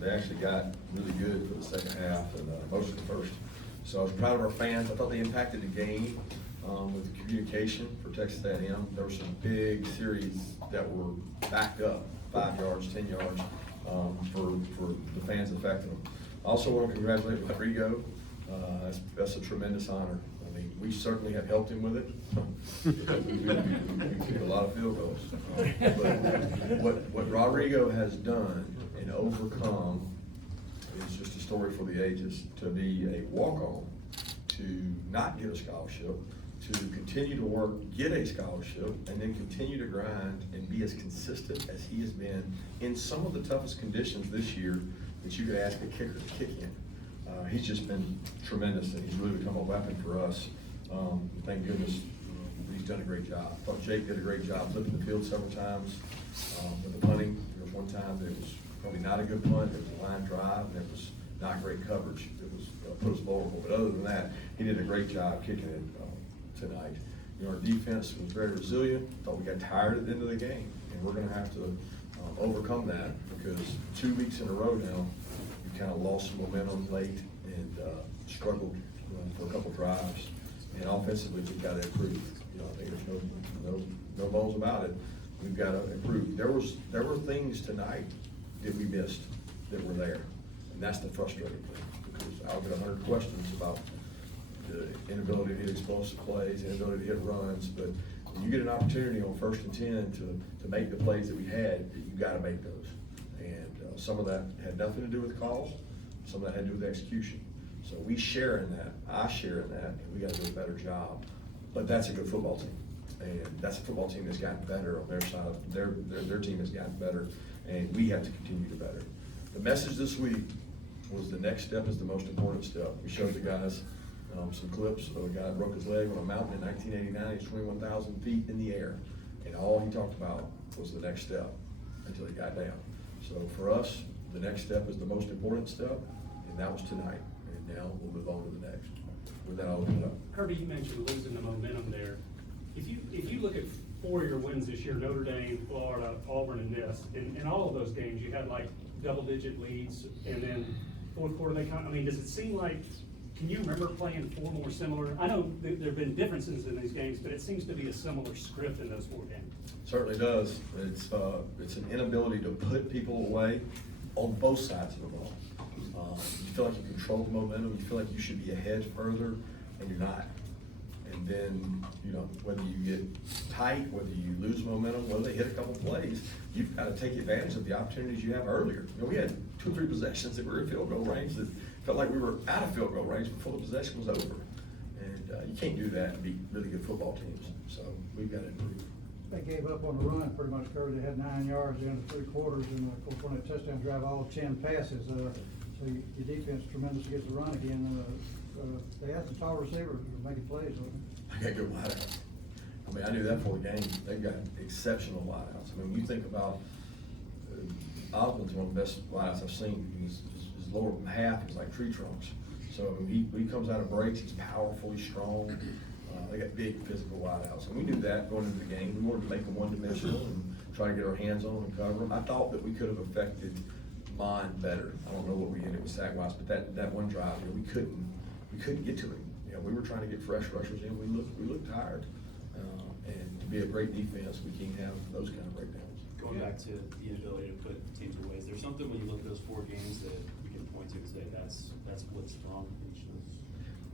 they actually got really good for the second half and most of the first. So I was proud of our fans. I thought they impacted the game with the communication for Texas A&M. There were some big series that were backed up, 5 yards, 10 yards, for the fans affecting them. I also want to congratulate Rodrigo. That's a tremendous honor. I mean, we certainly have helped him with it. We kick a lot of field goals. But what Rodrigo has done and overcome is just a story for the ages. To be a walk-on, to not get a scholarship, to continue to work, get a scholarship, and then continue to grind and be as consistent as he has been in some of the toughest conditions this year that you could ask a kicker to kick in. He's just been tremendous, and he's really become a weapon for us. Thank goodness he's done a great job. I thought Jake did a great job flipping the field several times. With the punting, there was one time that it was probably not a good punt. It was a line drive, and it was not great coverage. It was put us vulnerable. But other than that, he did a great job kicking it tonight. You know, our defense was very resilient. Thought we got tired at the end of the game, and we're going to have to overcome that because 2 weeks in a row now, we kind of lost some momentum late and struggled for a couple drives. And offensively, we've got to improve. You know, I think there's no bones about it. We've got to improve. There were things tonight that we missed that were there, and that's the frustrating thing because I'll get 100 questions about the inability to hit explosive plays, inability to hit runs, but when you get an opportunity on 1st and 10 to make the plays that we had, you got to make those. And some of that had nothing to do with calls, some of that had to do with execution. So we share in that, I share in that, and we got to do a better job. But that's a good football team, and that's a football team that's gotten better on their side. Their team has gotten better, and we have to continue to better. The message this week was the next step is the most important step. We showed the guys some clips of a guy that broke his leg on a mountain in 1989. He's 21,000 feet in the air, and all he talked about was the next step until he got down. So for us, the next step is the most important step, and that was tonight. And now we'll move on to the next. With that, I'll open it up. Kirby, you mentioned losing the momentum there. If you look at 4 of your wins this year, Notre Dame, Florida, Auburn, and this, in all of those games, you had like double-digit leads, and then fourth quarter they I mean, does it seem like? Can you remember playing 4 more similar? I know there have been differences in these games, but it seems to be a similar script in those 4 games. Certainly does. It's an inability to put people away on both sides of the ball. You feel like you control the momentum. You feel like you should be ahead further, and you're not. And then, you know, whether you get tight, whether you lose momentum, whether they hit a couple plays, you've got to take advantage of the opportunities you have earlier. You know, we had 2 or 3 possessions that were in field goal range that felt like we were out of field goal range before the possession was over. And you can't do that and beat really good football teams. So we've got to improve. They gave up on the run pretty much, Kirby. They had 9 yards at the end of 3 quarters, and of course, on that touchdown drive, all 10 passes. So your defense tremendous against the run again. They had some tall receivers making plays with them. I got good wideouts. I mean, I knew that before the game. They've got exceptional wideouts. I mean, when you think about Osmond's one of the best wideouts I've seen. His lower half is like tree trunks. So when he comes out of breaks, he's powerful, he's strong. They got big physical wideouts. And we knew that going into the game. We wanted to make them one-dimensional and try to get our hands on them and cover them. I thought that we could have affected mine better. I don't know what we ended with sack-wise, but that one drive, you know, we couldn't get to him. You know, we were trying to get fresh rushers in. We looked tired. And to be a great defense, we can't have those kind of breakdowns. Going back to the inability to put teams away, is there something when you look at those 4 games that you can point to and say that's what's wrong in each of those?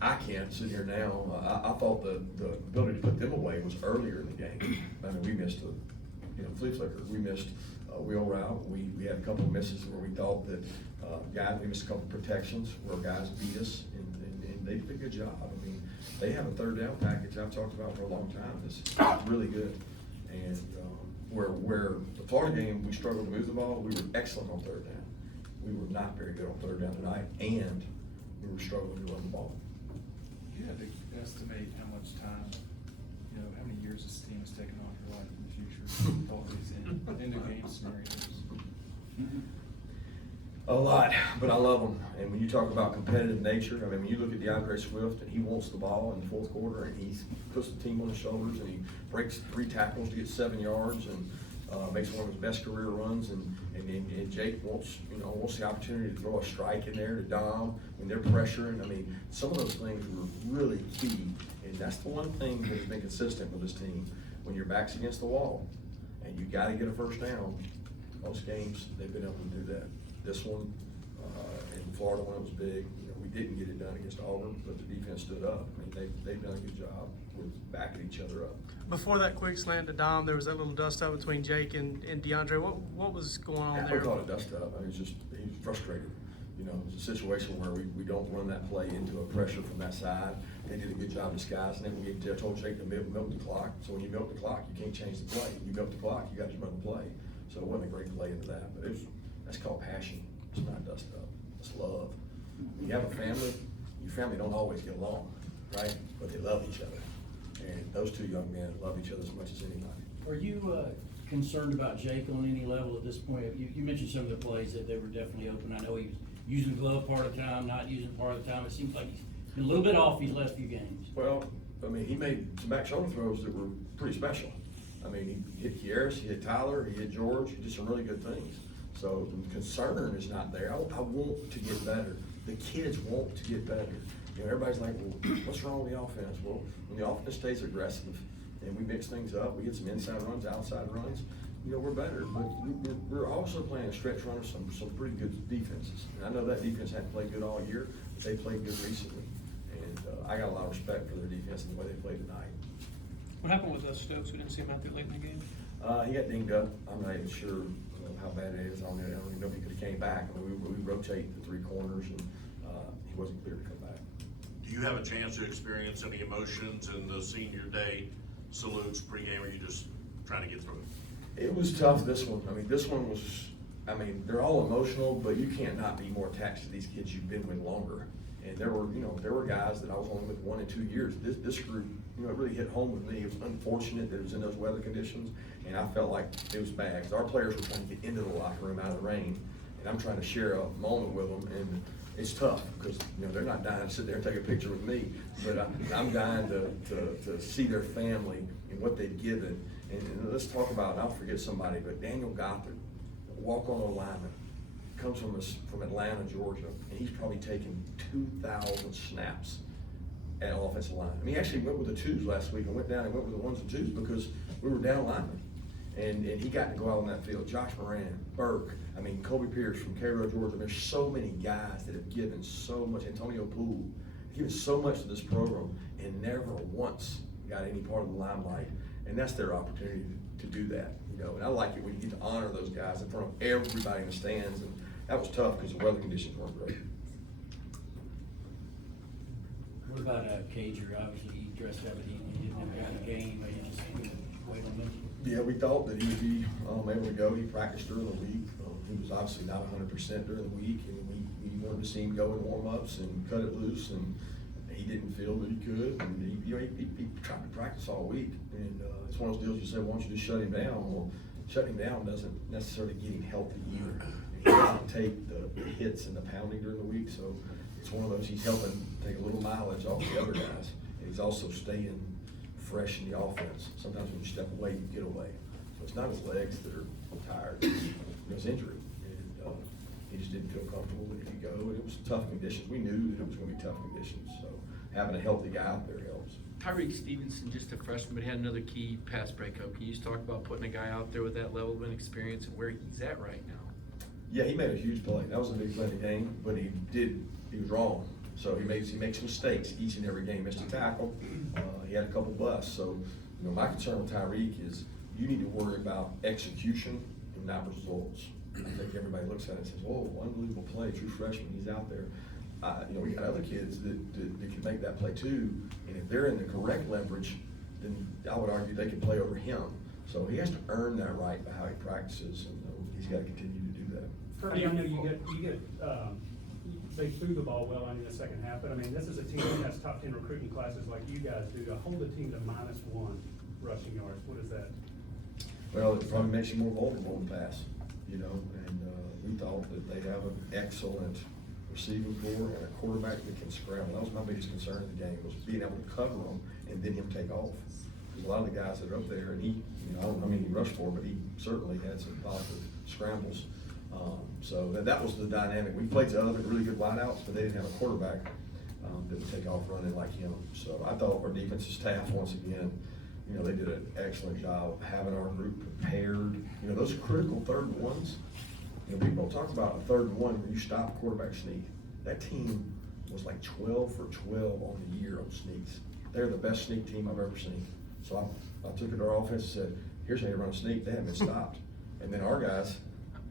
I can't sit here now. I thought the ability to put them away was earlier in the game. I mean, we missed a flea flicker. We missed a wheel route. We had a couple of misses where we thought that we missed a couple of protections where guys beat us, and they did a good job. I mean, they have a 3rd down package I've talked about for a long time. It's really good. And where the Florida game, we struggled to move the ball, we were excellent on 3rd down. We were not very good on 3rd down tonight, and we were struggling to run the ball. You had to estimate how much time, you know, how many years this team has taken off your life in the future with all these end of game scenarios. A lot, but I love them. And when you talk about competitive nature, I mean, when you look at DeAndre Swift and he wants the ball in the 4th quarter and he puts the team on his shoulders and he breaks 3 tackles to get 7 yards, and makes one of his best career runs, and Jake wants the opportunity to throw a strike in there to Dom when they're pressuring. I mean, some of those things were really key, and that's the one thing that has been consistent with this team. When your back's against the wall and you got to get a first down, most games they've been able to do that. This one in Florida, when it was big, we didn't get it done against Auburn, but the defense stood up. I mean, they've done a good job with backing each other up. Before that quick slant to Dom, there was that little dust up between Jake and DeAndre. What was going on there? We called it dust up. I mean, he was frustrated. It's a situation where we don't run that play into a pressure from that side. They did a good job disguising it. I told Jake to milk the clock. So when you milk the clock, you can't change the play. You milk the clock, you got to run the play. So it wasn't a great play into that, but that's called passion. It's not dust up. It's love. When you have a family, your family don't always get along, right? But they love each other. And those two young men love each other as much as anybody. Are you concerned about Jake on any level at this point? You mentioned some of the plays that they were definitely open. I know he was using the glove part of the time, not using part of the time. It seems like he's been a little bit off these last few games. Well, I mean, he made some back shoulder throws that were pretty special. I mean, he hit Kieris, he hit Tyler, he hit George, he did some really good things. So the concern is not there. I want to get better. The kids want to get better. Everybody's like, well, what's wrong with the offense? Well, when the offense stays aggressive and we mix things up, we get some inside runs, outside runs, we're better. But we're also playing a stretch run of some pretty good defenses. And I know that defense hadn't played good all year, but they played good recently. And I got a lot of respect for their defense and the way they played tonight. What happened with Stokes? We didn't see him out there late in the game. He got dinged up. I'm not even sure how bad it is. I don't even know if he could have came back. I mean, we rotate the three corners, and he wasn't clear to come back. Do you have a chance to experience any emotions in the senior day salutes pregame, or are you just trying to get through it? It was tough, this one. I mean, this one was, they're all emotional, but you can't not be more attached to these kids you've been with longer. And there were guys that I was only with 1 and 2 years. This group, it really hit home with me. It was unfortunate that it was in those weather conditions, and I felt like it was bad, because our players were trying to get into the locker room out of the rain, and I'm trying to share a moment with them, and it's tough, because, they're not dying to sit there and take a picture with me, but I'm dying to see their family and what they've given. And let's talk about, and I'll forget somebody, but Daniel Gothard, walk-on lineman, comes from Atlanta, Georgia, and he's probably taken 2,000 snaps at offensive line. I mean, he actually went with the twos last week and went down and went with the ones and twos because we were down linemen. And he got to go out on that field. Josh Moran, Burke, Kobe Pierce from Cairo, Georgia. There's so many guys that have given so much. Antonio Poole, given so much to this program and never once got any part of the limelight. And that's their opportunity to do that, And I like it when you get to honor those guys in front of everybody in the stands. And that was tough because the weather conditions weren't great. What about Cager? Obviously, he dressed up, but he didn't have a good game, but he just wait on him. Yeah, we thought that he'd be able to go. He practiced during the week. He was obviously not 100% during the week, and we wanted to see him go in warm-ups and cut it loose, and he didn't feel that he could. And he tried to practice all week, and it's one of those deals you say, why don't you just shut him down? Well, shutting him down doesn't necessarily get him healthy either. He doesn't take the hits and the pounding during the week, so it's one of those, he's helping take a little mileage off the other guys, and he's also staying fresh in the offense. Sometimes when you step away, you get away. So it's not his legs that are tired, it's injury. And he just didn't feel comfortable that he could go. And it was tough conditions. We knew that it was going to be tough conditions. So having a healthy guy out there helps. Tyreek Stevenson, just a freshman, but he had another key pass breakup. Can you just talk about putting a guy out there with that level of inexperience and where he's at right now? Yeah, he made a huge play. That was a big play in the game, but he was wrong. So he makes mistakes each and every game. Missed a tackle. He had a couple busts. So, my concern with Tyreek is you need to worry about execution and not results. I think everybody looks at it and says, whoa, unbelievable play, true freshman, he's out there. We got other kids that can make that play too, and if they're in the correct leverage, then I would argue they can play over him. So he has to earn that right by how he practices, and he's got to continue to do that. Kirby, I know you get they threw the ball well in the second half, but this is a team that has top 10 recruiting classes like you guys do. To hold a team to -1 rushing yards, what is that? Well, it probably makes you more vulnerable in the pass, and we thought that they have an excellent receiving core and a quarterback that can scramble. That was my biggest concern in the game, was being able to cover them and then him take off. because a lot of the guys that are up there, and he, you know, I don't know how many he rushed for, but he certainly had some positive scrambles. So that was the dynamic. We played some other really good wideouts, but they didn't have a quarterback that would take off running like him. So I thought our defensive staff, once again, you know, they did an excellent job of having our group prepared. You know, those critical 3rd and 1s. You know, people don't talk about a 3rd and 1 where you stop quarterback sneak. That team was like 12 for 12 on the year on sneaks. They're the best sneak team I've ever seen. So I took it to our offense and said, here's how you run a sneak. They haven't been stopped. And then our guys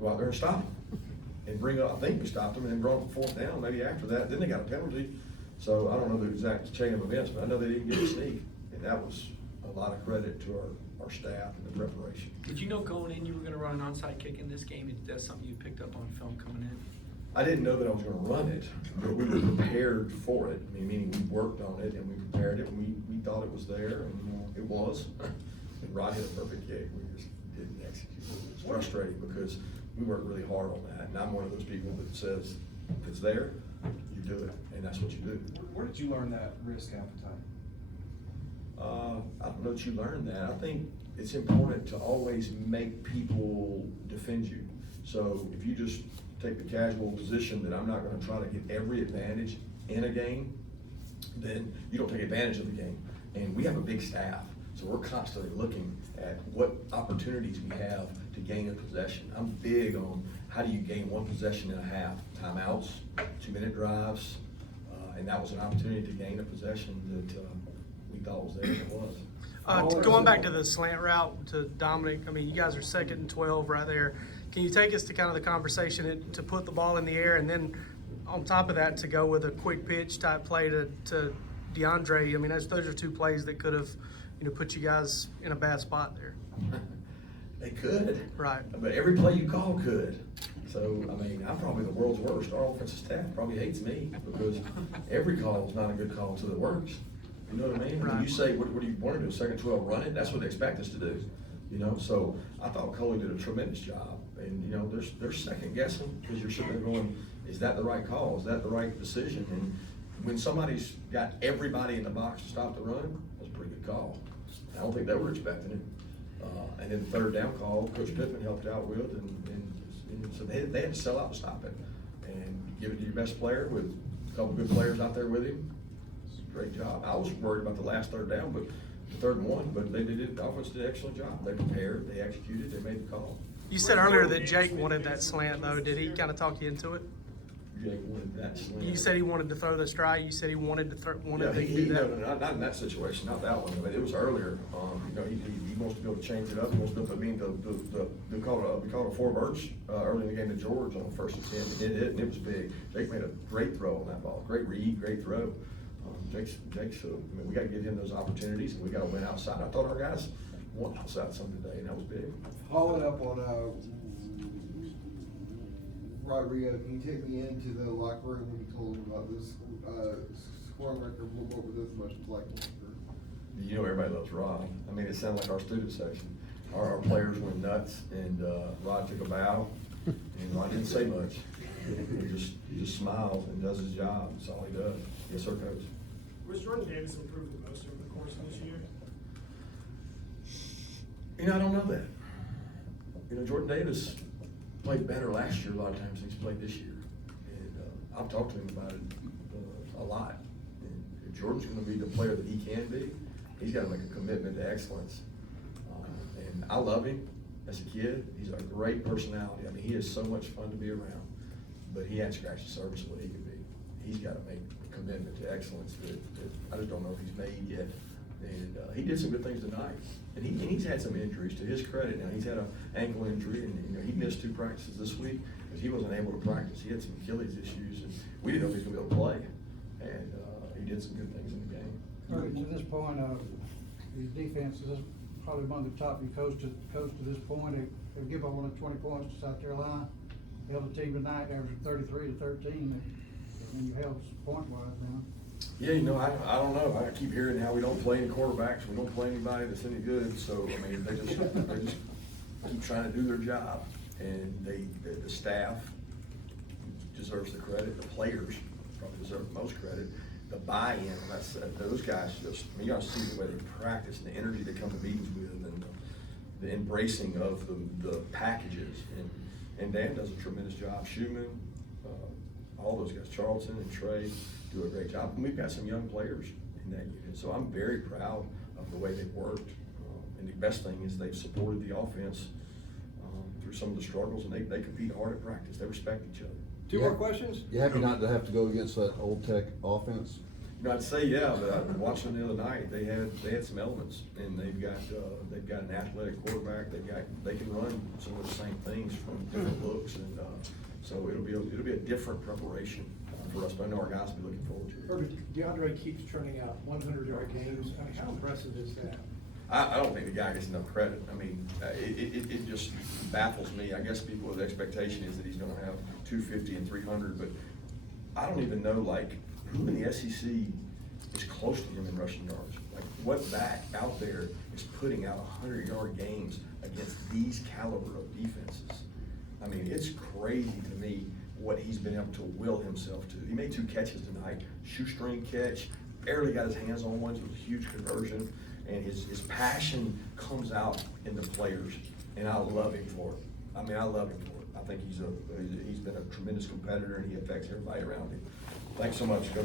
go out there and stop them. And bring up, I think we stopped them and then brought them 4th down, maybe after that. Then they got a penalty. So I don't know the exact chain of events, but I know they didn't get a sneak. And that was a lot of credit to our staff and the preparation. Did you know going in you were gonna run an onside kick in this game? Is that something you picked up on film coming in? I didn't know that I was gonna run it, but we were prepared for it. I mean, meaning we worked on it and we prepared it and we thought it was there and it was. And Rod hit a perfect kick. We just didn't execute it. It was frustrating because we worked really hard on that. And I'm one of those people that says, if it's there, you do it. And that's what you do. Where did you learn that risk appetite? I don't know that you learned that. I think it's important to always make people defend you. So if you just take the casual position that I'm not gonna try to get every advantage in a game, then you don't take advantage of the game. And we have a big staff, so we're constantly looking at what opportunities we have to gain a possession. I'm big on how do you gain 1 possession and a half. Timeouts, 2-minute drives, and that was an opportunity to gain a possession that we thought was there, and it was. Going back to the slant route to Dominic, I mean, you guys are 2nd and 12 right there. Can you take us to kind of the conversation to put the ball in the air and then on top of that to go with a quick pitch type play to DeAndre? I mean, those are 2 plays that could have, you know, put you guys in a bad spot there. They could. Right. But every play you call could. So, I mean, I'm probably the world's worst. Our offensive staff probably hates me because every call is not a good call until it works. You know what I mean? Right. When you say, what do you want to do, 2nd 12, run it? That's what they expect us to do. You know, so I thought Coley did a tremendous job. And, you know, they're second guessing because you're sitting there going, is that the right call? Is that the right decision? And when somebody's got everybody in the box to stop the run, that's a pretty good call. I don't think they were expecting it. And then the 3rd down call, Coach Pittman helped out with, and so they had to sell out to stop it. And give it to your best player with a couple good players out there with him. Great job. I was worried about the last 3rd down, but the 3rd and 1, but they did, the offense did an excellent job. They prepared, they executed, they made the call. You said earlier that Jake wanted that slant though. Did he kind of talk you into it? Jake wanted that slant. You said he wanted to throw the strike. You said he wanted to Yeah, to he do that. no, not in that situation, not that one. I mean, it was earlier. You know, he wants to be able to change it up. He wants to be able to, I mean, we called a 4 birds early in the game to George on 1st and 10. He did it, and it was big. Jake made a great throw on that ball. Great read, great throw. Jake's, I mean, we got to give him those opportunities, and we got to win outside. I thought our guys won outside some today, and that was big. Following up on Rodrigo, can you take me into the locker room when you told him about this scoring record? What were those emotions like? You know, everybody loves Rod. I mean, it sounded like our student section. Our players went nuts, and Rod took a bow, and Rod didn't say much. He just smiles and does his job. That's all he does. Yes, sir, Coach. Was Jordan Davis improved the most over the course of this year? You know, I don't know that. You know, Jordan Davis played better last year a lot of times than he's played this year. And I've talked to him about it a lot. And if Jordan's going to be the player that he can be, he's got to make a commitment to excellence. And I love him as a kid. He's a great personality. I mean, he is so much fun to be around. But he hasn't scratched the surface of what he can be. He's got to make a commitment to excellence that I just don't know if he's made yet. And he did some good things tonight. And he's had some injuries. To his credit, now he's had an ankle injury, and you know, he missed 2 practices this week because he wasn't able to practice. He had some Achilles issues, and we didn't know if he was going to be able to play. And he did some good things in the game. To this point, his defense is probably among the top you coached to this point. They give up only 20 points to South Carolina. Held the team tonight, averaging 33 to 13, and you held point-wise now. Yeah, you know, I don't know. I keep hearing how we don't play any quarterbacks. We don't play anybody that's any good. So I mean, they just keep trying to do their job, and the staff deserves the credit. The players probably deserve the most credit. the buy-in, those guys just, I mean, you gotta see the way they practice and the energy they come to meetings with and the embracing of the packages. And Dan does a tremendous job. Schumann, all those guys, Charlton and Trey do a great job. And we've got some young players in that unit. So I'm very proud of the way they've worked. And the best thing is they've supported the offense through some of the struggles, and they compete hard at practice. They respect each other. Two more questions? You happy not to have to go against that Old Tech offense? You know, I'd say yeah, but I was watching them the other night. They had some elements, and they've got an athletic quarterback. They can run some of the same things from different looks, and so it'll be a different preparation for us. But I know our guys will be looking forward to it. Kirby, DeAndre keeps turning out 100-yard games. I mean, how impressive is that? I don't think the guy gets enough credit. I mean, it just baffles me. I guess people's expectation is that he's gonna have 250 and 300, but I don't even know, like, who in the SEC is close to him in rushing yards? Like, what back out there is putting out 100-yard games against these caliber of defenses? I mean, it's crazy to me what he's been able to will himself to. He made 2 catches tonight, shoestring catch, barely got his hands on one, so it was a huge conversion. And his passion comes out in the players, and I love him for it. I mean, I love him for it. I think he's been a tremendous competitor, and he affects everybody around him. Thanks so much. Go